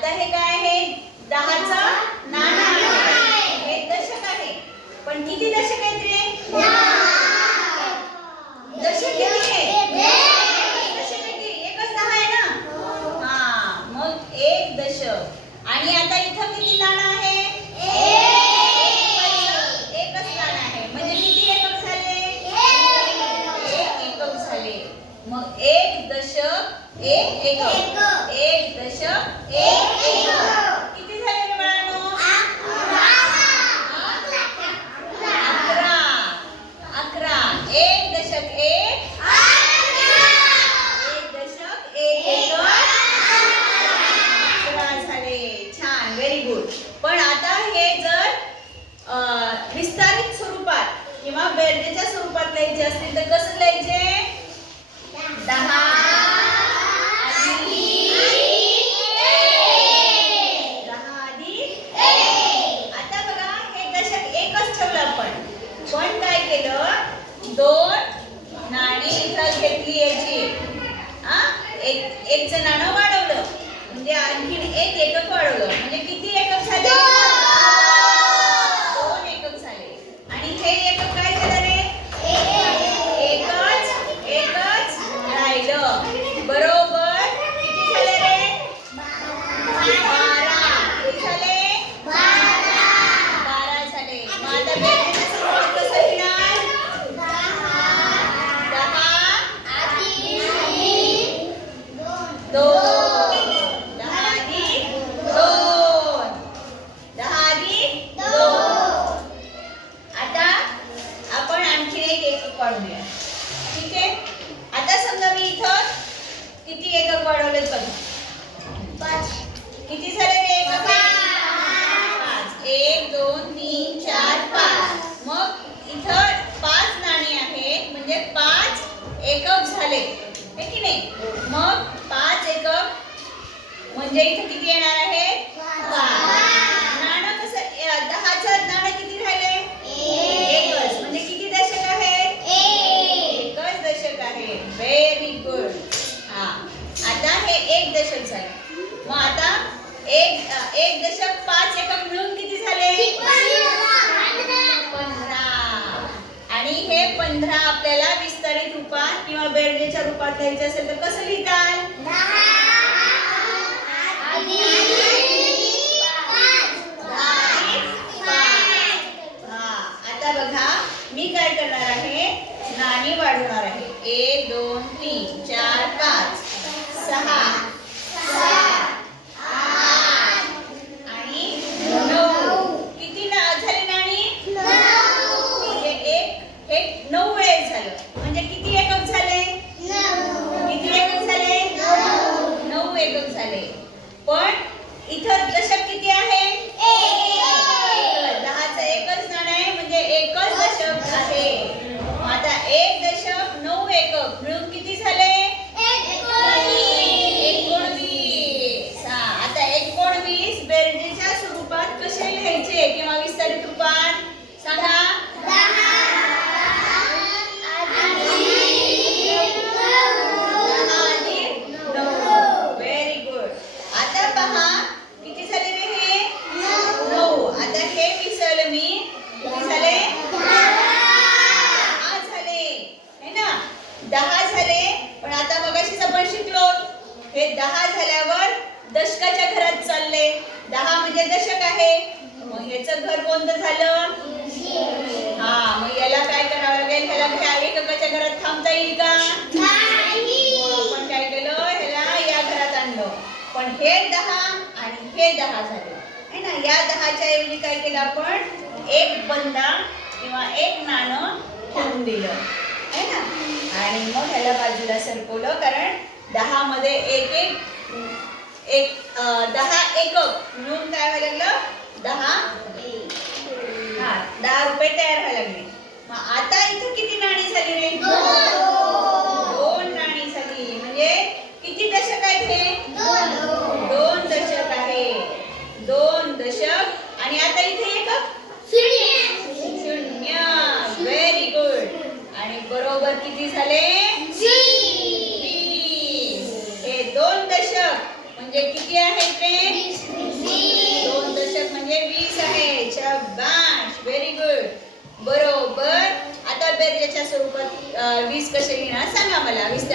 आता हे काय आहे? दहाचं नाणं आहे. हे दशक आहे. पण किती दशक आहेत रे? दशक किती आहे? दशक किती एकच दहा आहे ना? हा मग एक दशक. आणि आता इथं किती नाणं आहे? एकच नाणं आहे. म्हणजे किती एकक झाले? एक एकक झाले. मग एक दशक एक एकक. एक दशक एक एकक किती झाले रे बाळांनो अकरा अकरा एक दशक एक एक दशक एक एकक अकरा झाले छान व्हेरी गुड पण आता हे जर अ, विस्तारित स्वरूपात किंवा बेरजेच्या स्वरूपात लिहायचे असतील तर कसं लिहायचे दहा दहा अधिक आता बघा हे दशक एकच ठेवलं आपण पण काय केलं दोन नाणी इथं घेतली याची हा एक एकचं नाणं वाढवलं म्हणजे आणखीन एक एकक वाढवलं म्हणजे किती एकक झाले दोन एकक झाले आणि हे एकक काय झालं रे एकच एकच राहिलं बरोबर किती झाले रे बारा किती झाले बारा झाले मग आता बेरजेचं स्वरूप कसं लिहिणार दहा दोन दहा अधिक दोन दहा अधिक दोन आता आपण आणखीन एक एकक वाढवूया ठीक आहे आता समजा मी इथं किती एकक वाढवलेत बघा किती झाले रे एकक पाच एक दोन तीन चार पाच मग इथं पाच नाणी आहेत म्हणजे पाच एकक झाले. हे की नाही? मग पाच एकक म्हणजे इथे किती येणार आहे? नाणं कसं दहाचं नाणं किती राहिले? एकच. म्हणजे किती दशक आहेत एकच दशक आहे. व्हेरी गुड हा. आता हे एक दशक झालं. मग आता एक एक दशक पाच एकक मिळून किती झाले? पंधरा. आणि हे पंधरा आपल्याला विस्तारित रूपात बेरजेच्या रूपात लिहायचे असेल तर कसं लिहितात हा आता बघा मी काय करणार आहे? नाणी वाढवणार आहे. एक दोन तीन चार पाच सहा सात आठ आणि नऊ किती ना झाले नाणी हे एक हे नऊ वेळेस झालं म्हणजे किती एकक झाले किती एकक झाले नऊ एकक झाले पण इथं दशक किती आहे दहाचं एकच नाणं आहे म्हणजे एकच दशक आहे मग आता एक दशक नऊ एकक मिळून किती झाले एकोणवीस हा आता एकोणवीस बेरजेच्या स्वरूपात कसे लिहायचे किंवा विस्तारित रूपात सांगा दहा अधिक नऊ व्हेरी गुड आता पहा किती झाले रे हे नऊ आता हे विसरलं मी किती झाले दहा झाले है ना दहा झाले पण आता मगाशीच आपण शिकलो हे दहा झाल्यावर दशकाच्या घरात चालले दहा म्हणजे दशक आहे. मग याचं घर कोणतं झालं? हा मग याला काय करावं लागेल? ह्याला ह्या एककाच्या घरात थांबता येईल का? आपण काय केलं? ह्याला या घरात आणलं. पण हे दहा आणि हे दहा झाले. है ना? या दहाच्या ऐवजी काय केलं आपण? एक बंदा किंवा एक नाणं ठेवून दिलं. है ना? आणि मग ह्याला बाजूला सरकवलं. कारण दहा मध्ये एक एक एक दहा एकक मिळून काय व्हायला लागलं? दहा हा. दहा रुपये तयार व्हायला लागले. मग आता इथं किती नाणी झाली रे? दोन. नाणी झाली. म्हणजे किती दशक आहेत हे? दोन. दशक आहे. दोन दशक. आणि आता इथे एकक शून्य. व्हेरी गुड आणि बरोबर किती झाले वीस. हे दोन दशक म्हणजे किती आहेत ते स्वरूपात अं, वीस कसे लिहिणार सांगा मला. वीस